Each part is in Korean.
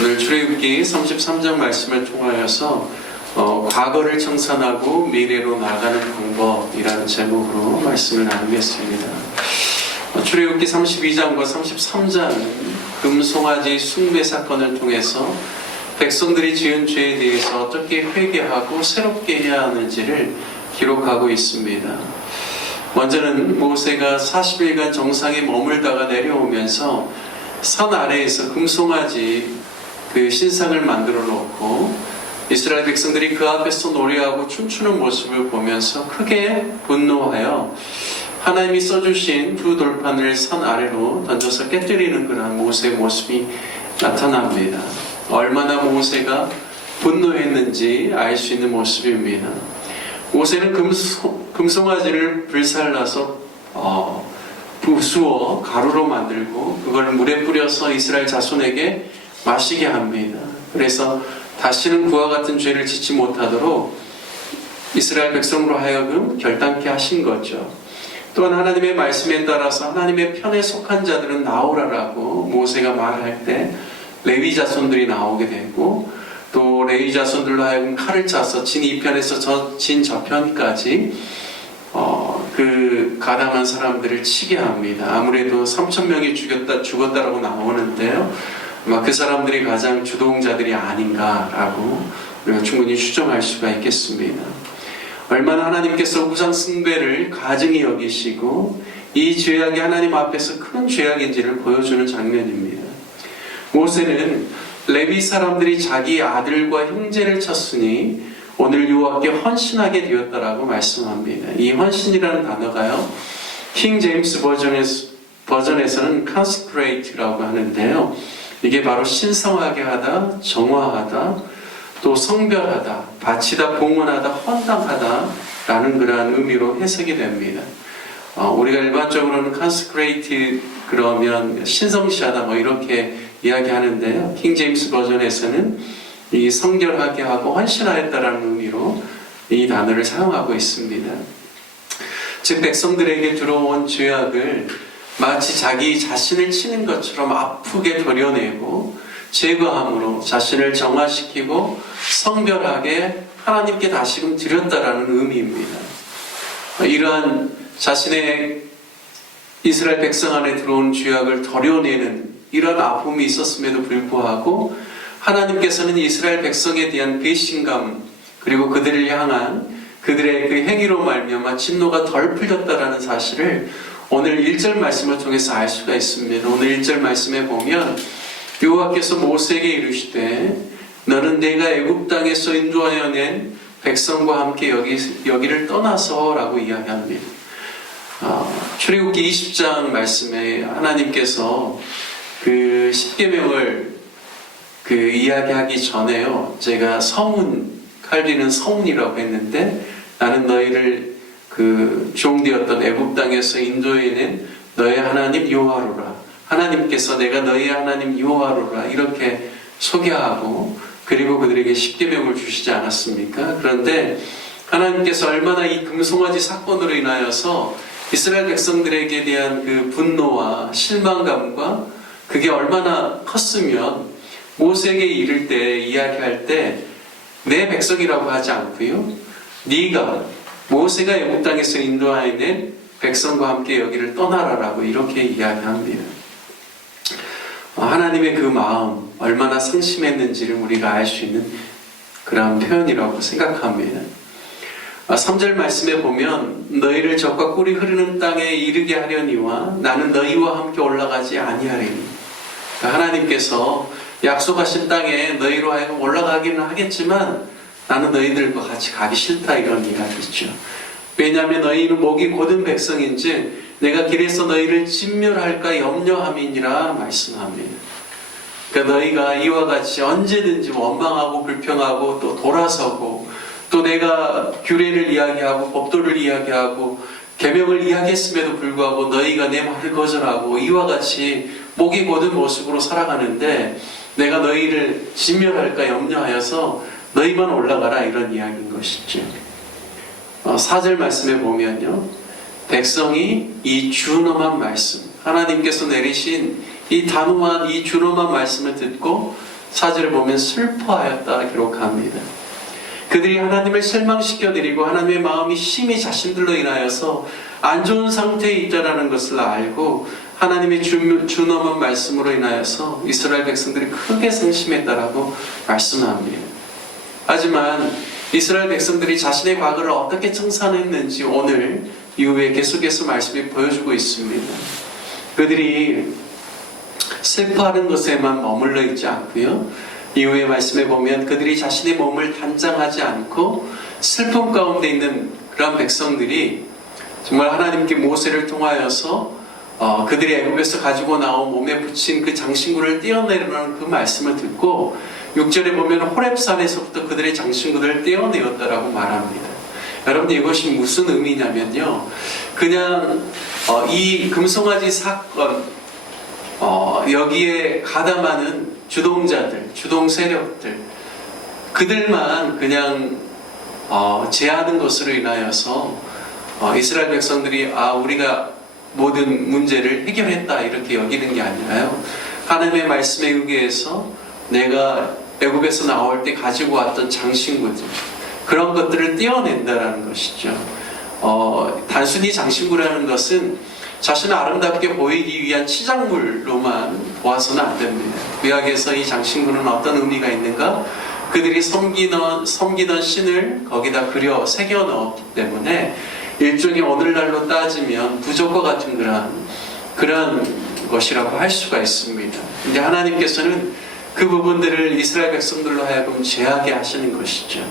오늘 출애굽기 33장 말씀을 통하여서 과거를 청산하고 미래로 나가는 방법이라는 제목으로 말씀을 나누겠습니다. 출애굽기 32장과 33장은 금송아지 숭배 사건을 통해서 백성들이 지은 죄에 대해서 어떻게 회개하고 새롭게 해야 하는지를 기록하고 있습니다. 먼저는 모세가 40일간 정상에 머물다가 내려오면서 산 아래에서 금송아지 그 신상을 만들어 놓고 이스라엘 백성들이 그 앞에서 노래하고 춤추는 모습을 보면서 크게 분노하여 하나님이 써주신 두 돌판을 산 아래로 던져서 깨뜨리는 그런 모세의 모습이 나타납니다. 얼마나 모세가 분노했는지 알 수 있는 모습입니다. 모세는 금송아지를 불살라서 부수어 가루로 만들고 그걸 물에 뿌려서 이스라엘 자손에게 마시게 합니다. 그래서 다시는 그와 같은 죄를 짓지 못하도록 이스라엘 백성으로 하여금 결단케 하신 거죠. 또한 하나님의 말씀에 따라서 하나님의 편에 속한 자들은 나오라라고 모세가 말할 때 레위 자손들이 나오게 되고, 또 레위 자손들로 하여금 칼을 짜서 진 이편에서 진 저편까지 그 가담한 사람들을 치게 합니다. 아무래도 3,000명이 죽었다라고 나오는데요. 아마 그 사람들이 가장 주동자들이 아닌가라고 우리가 충분히 추정할 수가 있겠습니다. 얼마나 하나님께서 우상 숭배를 가증히 여기시고 이 죄악이 하나님 앞에서 큰 죄악인지를 보여주는 장면입니다. 모세는 레위 사람들이 자기 아들과 형제를 쳤으니 오늘 여호와께 헌신하게 되었다라고 말씀합니다. 이 헌신이라는 단어가요, 킹 제임스 버전에서는 consecrate라고 하는데요, 이게 바로 신성하게 하다, 정화하다, 또 성별하다, 바치다, 봉헌하다, 헌당하다 라는 그러한 의미로 해석이 됩니다. 우리가 일반적으로는 consecrate 그러면 신성시하다 뭐 이렇게 이야기하는데요, 킹 제임스 버전에서는 이 성결하게 하고 헌신하였다라는 의미로 이 단어를 사용하고 있습니다. 즉 백성들에게 들어온 죄악을 마치 자기 자신을 치는 것처럼 아프게 도려내고 제거함으로 자신을 정화시키고 성별하게 하나님께 다시금 드렸다라는 의미입니다. 이러한 자신의 이스라엘 백성 안에 들어온 죄악을 도려내는 이런 아픔이 있었음에도 불구하고 하나님께서는 이스라엘 백성에 대한 배신감 그리고 그들을 향한 그들의 그 행위로 말미암아 진노가 덜 풀렸다라는 사실을 오늘 1절 말씀을 통해서 알 수가 있습니다. 오늘 1절 말씀에 보면 여호와께서 모세에게 이르시되 너는 내가 애굽 땅에서 인도하여 낸 백성과 함께 여기를 떠나서 라고 이야기합니다. 출애굽기 20장 말씀에 하나님께서 그 십계명을 이야기하기 전에요, 제가 칼비는 서문이라고 했는데 나는 너희를 종되었던 애굽 땅에서 인도해낸 너의 하나님 여호와로라, 하나님께서 내가 너희 하나님 여호와로라 이렇게 소개하고 그리고 그들에게 십계명을 주시지 않았습니까? 그런데 하나님께서 얼마나 이 금송아지 사건으로 인하여서 이스라엘 백성들에게 대한 그 분노와 실망감과 그게 얼마나 컸으면 모세에게 이야기할 때 내 백성이라고 하지 않고요, 네가 모세가 애굽 땅에서 인도하여낸 백성과 함께 여기를 떠나라라고 이렇게 이야기합니다. 하나님의 그 마음 얼마나 상심했는지를 우리가 알 수 있는 그런 표현이라고 생각합니다. 3절 말씀에 보면 너희를 적과 꿀이 흐르는 땅에 이르게 하려니와 나는 너희와 함께 올라가지 아니하리니, 하나님께서 약속하신 땅에 너희로 하여금 올라가기는 하겠지만 나는 너희들과 같이 가기 싫다 이런 이야기죠. 왜냐하면 너희는 목이 곧은 백성인지 내가 길에서 너희를 진멸할까 염려함이니라 말씀합니다. 그러니까 너희가 이와 같이 언제든지 원망하고 불평하고 또 돌아서고 또 내가 규례를 이야기하고 법도를 이야기하고 계명을 이야기했음에도 불구하고 너희가 내 말을 거절하고 이와 같이 목이 곧은 모습으로 살아가는데 내가 너희를 진멸할까 염려하여서 너희만 올라가라 이런 이야기인 것이죠. 4절 말씀에 보면요, 백성이 이 준엄한 말씀, 하나님께서 내리신 이 단호한 이 준엄한 말씀을 듣고 4절에 보면 슬퍼하였다 기록합니다. 그들이 하나님을 실망시켜드리고 하나님의 마음이 심히 자신들로 인하여서 안 좋은 상태에 있다는 것을 알고 하나님의 준엄한 말씀으로 인하여서 이스라엘 백성들이 크게 상심했다라고 말씀합니다. 하지만 이스라엘 백성들이 자신의 과거를 어떻게 청산했는지 오늘 이후에 계속해서 말씀이 보여주고 있습니다. 그들이 슬퍼하는 것에만 머물러 있지 않고요. 이후의 말씀에 보면 그들이 자신의 몸을 단장하지 않고 슬픔 가운데 있는 그런 백성들이 정말 하나님께 모세를 통하여서 그들이 애굽에서 가지고 나온 몸에 붙인 그 장신구를 떼어내려는 그 말씀을 듣고 6절에 보면 호렙산에서부터 그들의 장신구를 떼어내었다라고 말합니다. 여러분들 이것이 무슨 의미냐면요. 그냥 이 금송아지 사건 여기에 가담하는 주동자들, 주동 세력들 그들만 그냥 제하는 것으로 인하여서 이스라엘 백성들이 우리가 모든 문제를 해결했다 이렇게 여기는 게 아니라요. 하나님의 말씀에 의해서 내가 애굽에서 나올 때 가지고 왔던 장신구들 그런 것들을 떼어낸다라는 것이죠. 단순히 장신구라는 것은 자신을 아름답게 보이기 위한 치장물로만 보아서는 안 됩니다. 구약에서 이 장신구는 어떤 의미가 있는가? 그들이 섬기던 신을 거기다 그려 새겨 넣었기 때문에 일종의 오늘날로 따지면 부족과 같은 그런 것이라고 할 수가 있습니다. 근데 하나님께서는 그 부분들을 이스라엘 백성들로 하여금 제하게 하시는 것이죠.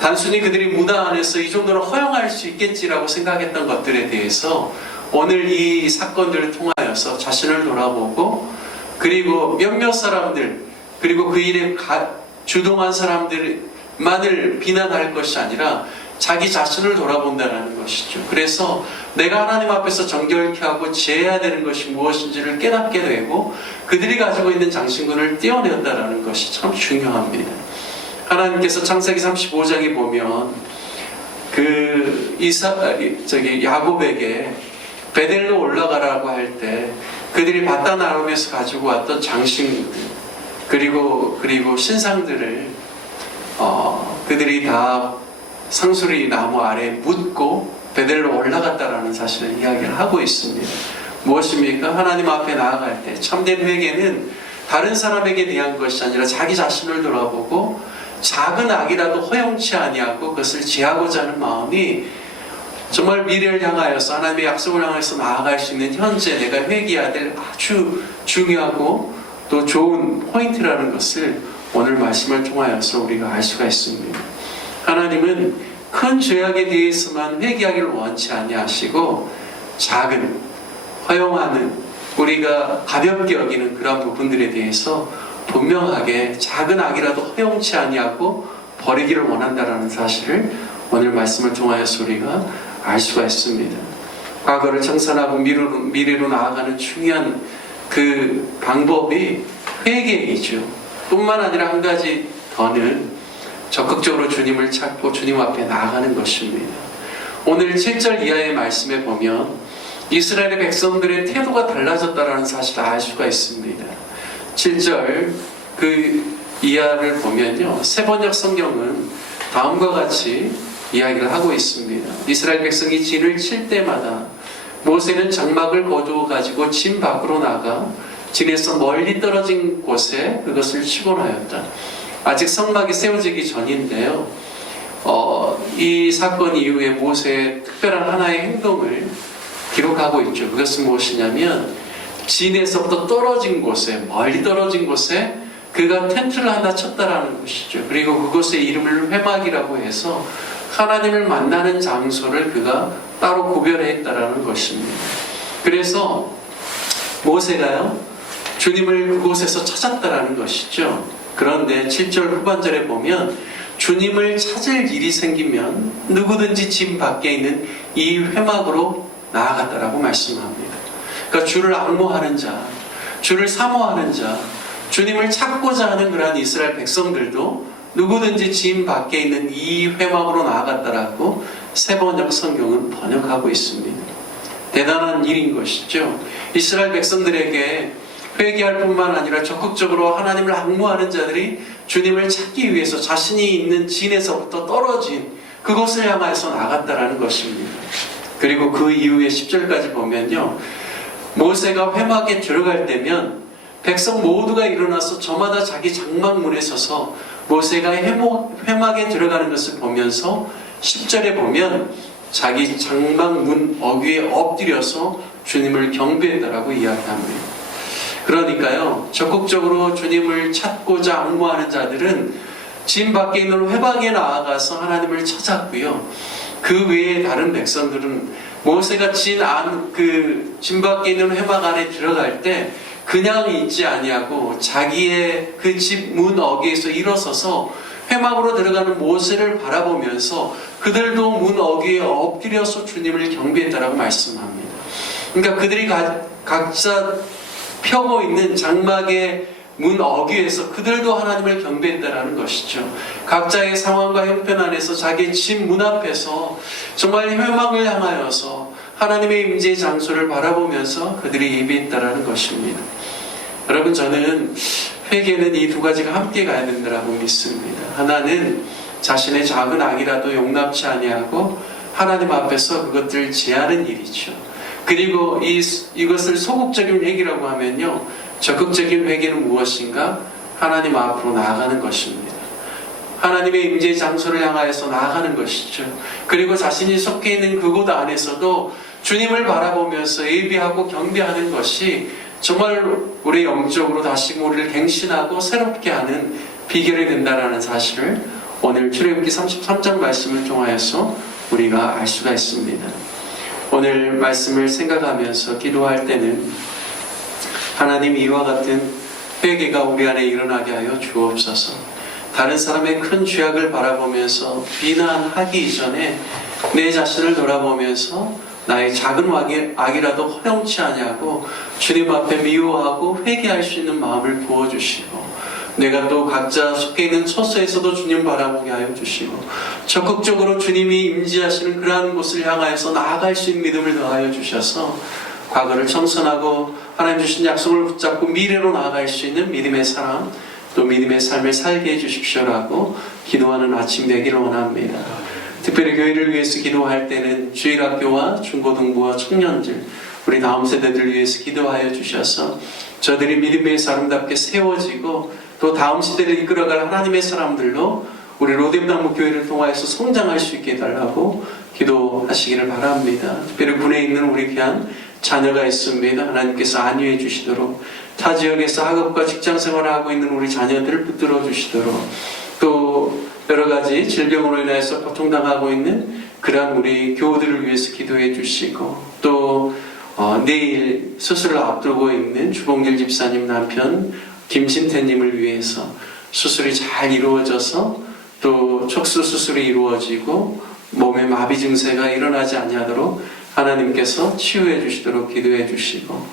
단순히 그들이 문화 안에서 이 정도는 허용할 수 있겠지라고 생각했던 것들에 대해서 오늘 이 사건들을 통하여서 자신을 돌아보고 그리고 몇몇 사람들 그리고 그 일에 주동한 사람들만을 비난할 것이 아니라 자기 자신을 돌아본다는 것이죠. 그래서 내가 하나님 앞에서 정결케 하고 제해야 되는 것이 무엇인지를 깨닫게 되고 그들이 가지고 있는 장신구를 떼어낸다는 것이 참 중요합니다. 하나님께서 창세기 35장에 보면 야곱에게 베델로 올라가라고 할 때 그들이 바단 아람에서 가지고 왔던 장신구들 그리고 신상들을 그들이 다 상수리 나무 아래에 묻고 베델로 올라갔다라는 사실을 이야기를 하고 있습니다. 무엇입니까? 하나님 앞에 나아갈 때 참된 회개는 다른 사람에게 대한 것이 아니라 자기 자신을 돌아보고 작은 악이라도 허용치 아니하고 그것을 제하고자 하는 마음이 정말 미래를 향하여서 하나님의 약속을 향해서 나아갈 수 있는 현재 내가 회개해야 될 아주 중요하고 또 좋은 포인트라는 것을 오늘 말씀을 통하여서 우리가 알 수가 있습니다. 하나님은 큰 죄악에 대해서만 회개하기를 원치 아니하시고 작은 허용하는 우리가 가볍게 여기는 그런 부분들에 대해서 분명하게 작은 악이라도 허용치 아니하고 버리기를 원한다라는 사실을 오늘 말씀을 통하여서 우리가 알 수가 있습니다. 과거를 청산하고 미래로 나아가는 중요한 그 방법이 회개이죠. 뿐만 아니라 한 가지 더는 적극적으로 주님을 찾고 주님 앞에 나아가는 것입니다. 오늘 7절 이하의 말씀에 보면 이스라엘의 백성들의 태도가 달라졌다는 사실을 알 수가 있습니다. 7절 그 이하를 보면요, 세번역 성경은 다음과 같이 이야기를 하고 있습니다. 이스라엘 백성이 진을 칠 때마다 모세는 장막을 거두어 가지고 진 밖으로 나가 진에서 멀리 떨어진 곳에 그것을 치곤 하였다. 아직 성막이 세워지기 전인데요. 이 사건 이후에 모세의 특별한 하나의 행동을 기록하고 있죠. 그것은 무엇이냐면 진에서부터 떨어진 곳에, 멀리 떨어진 곳에 그가 텐트를 하나 쳤다라는 것이죠. 그리고 그곳의 이름을 회막이라고 해서 하나님을 만나는 장소를 그가 따로 구별했다라는 것입니다. 그래서 모세가요, 주님을 그곳에서 찾았다라는 것이죠. 그런데 7절 후반절에 보면 주님을 찾을 일이 생기면 누구든지 진 밖에 있는 이 회막으로 나아갔다라고 말씀합니다. 그러니까 주를 앙모하는 자, 주를 사모하는 자, 주님을 찾고자 하는 그러한 이스라엘 백성들도 누구든지 진 밖에 있는 이 회막으로 나아갔다라고 세번역 성경은 번역하고 있습니다. 대단한 일인 것이죠. 이스라엘 백성들에게 회개할 뿐만 아니라 적극적으로 하나님을 앙무하는 자들이 주님을 찾기 위해서 자신이 있는 진에서부터 떨어진 그곳을 향해서 나갔다라는 것입니다. 그리고 그 이후에 10절까지 보면요, 모세가 회막에 들어갈 때면 백성 모두가 일어나서 저마다 자기 장막문에 서서 모세가 회막에 들어가는 것을 보면서 10절에 보면 자기 장막문 어귀에 엎드려서 주님을 경배했다라고 이야기합니다. 그러니까요, 적극적으로 주님을 찾고자 앙모하는 자들은 진 밖에 있는 회막에 나아가서 하나님을 찾았고요. 그 외에 다른 백성들은 모세가 진 밖에 있는 회막 안에 들어갈 때 그냥 있지 아니하고 자기의 그 집 문 어귀에서 일어서서 회막으로 들어가는 모세를 바라보면서 그들도 문 어귀에 엎드려서 주님을 경배했다라고 말씀합니다. 그러니까 그들이 각자 펴고 있는 장막의 문 어귀에서 그들도 하나님을 경배했다라는 것이죠. 각자의 상황과 형편 안에서 자기의 집 문 앞에서 정말 회막을 향하여서 하나님의 임재의 장소를 바라보면서 그들이 예배했다라는 것입니다. 여러분, 저는 회개는 이 두 가지가 함께 가야 된다고 믿습니다. 하나는 자신의 작은 악이라도 용납치 아니하고 하나님 앞에서 그것들을 제하는 일이죠. 그리고 이것을 소극적인 회개라고 하면요, 적극적인 회개는 무엇인가? 하나님 앞으로 나아가는 것입니다. 하나님의 임재의 장소를 향하여서 나아가는 것이죠. 그리고 자신이 속해 있는 그곳 안에서도 주님을 바라보면서 예배하고 경배하는 것이 정말 우리 영적으로 다시 우리를 갱신하고 새롭게 하는 비결이 된다는 사실을 오늘 출애굽기 33장 말씀을 통하여서 우리가 알 수가 있습니다. 오늘 말씀을 생각하면서 기도할 때는 하나님, 이와 같은 회개가 우리 안에 일어나게 하여 주옵소서. 다른 사람의 큰 죄악을 바라보면서 비난하기 이전에 내 자신을 돌아보면서 나의 작은 악이라도 허용치 아니하고 주님 앞에 미워하고 회개할 수 있는 마음을 부어주시고, 내가 또 각자 속해 있는 처소에서도 주님 바라보게 하여 주시고, 적극적으로 주님이 임재하시는 그러한 곳을 향하여서 나아갈 수 있는 믿음을 더하여 주셔서 과거를 청산하고 하나님 주신 약속을 붙잡고 미래로 나아갈 수 있는 믿음의 사람, 또 믿음의 삶을 살게 해주십시오라고 기도하는 아침 되기를 원합니다. 특별히 교회를 위해서 기도할 때는 주일학교와 중고등부와 청년들, 우리 다음 세대들을 위해서 기도하여 주셔서 저들이 믿음의 아름답게 세워지고 또 다음 시대를 이끌어갈 하나님의 사람들로 우리 로뎀나무 교회를 통하여서 성장할 수 있게 해달라고 기도하시기를 바랍니다. 특별히 군에 있는 우리 귀한 자녀가 있습니다. 하나님께서 안위해 주시도록, 타 지역에서 학업과 직장 생활을 하고 있는 우리 자녀들을 붙들어 주시도록, 또 여러 가지 질병으로 인해서 고통당하고 있는 그러한 우리 교우들을 위해서 기도해 주시고, 또 내일 수술을 앞두고 있는 주봉길 집사님 남편 김신태님을 위해서 수술이 잘 이루어져서 또 척수 수술이 이루어지고 몸에 마비 증세가 일어나지 아니하도록 하나님께서 치유해 주시도록 기도해 주시고,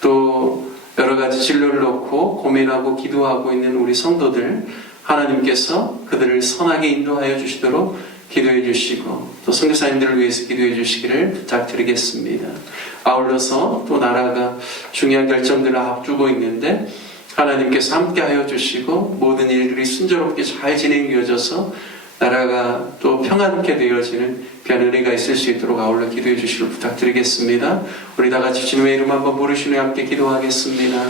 또 여러 가지 진로를 놓고 고민하고 기도하고 있는 우리 성도들, 하나님께서 그들을 선하게 인도하여 주시도록 기도해 주시고, 또 선교사님들을 위해서 기도해 주시기를 부탁드리겠습니다. 아울러서 또 나라가 중요한 결정들을 앞두고 있는데 하나님께서 함께하여 주시고 모든 일들이 순조롭게 잘 진행되어져서 나라가 또 평안케 되어지는 귀한 은혜가 있을 수 있도록 아울러 기도해 주시기를 부탁드리겠습니다. 우리 다 같이 주님의 이름 한번 부르시며 함께 기도하겠습니다.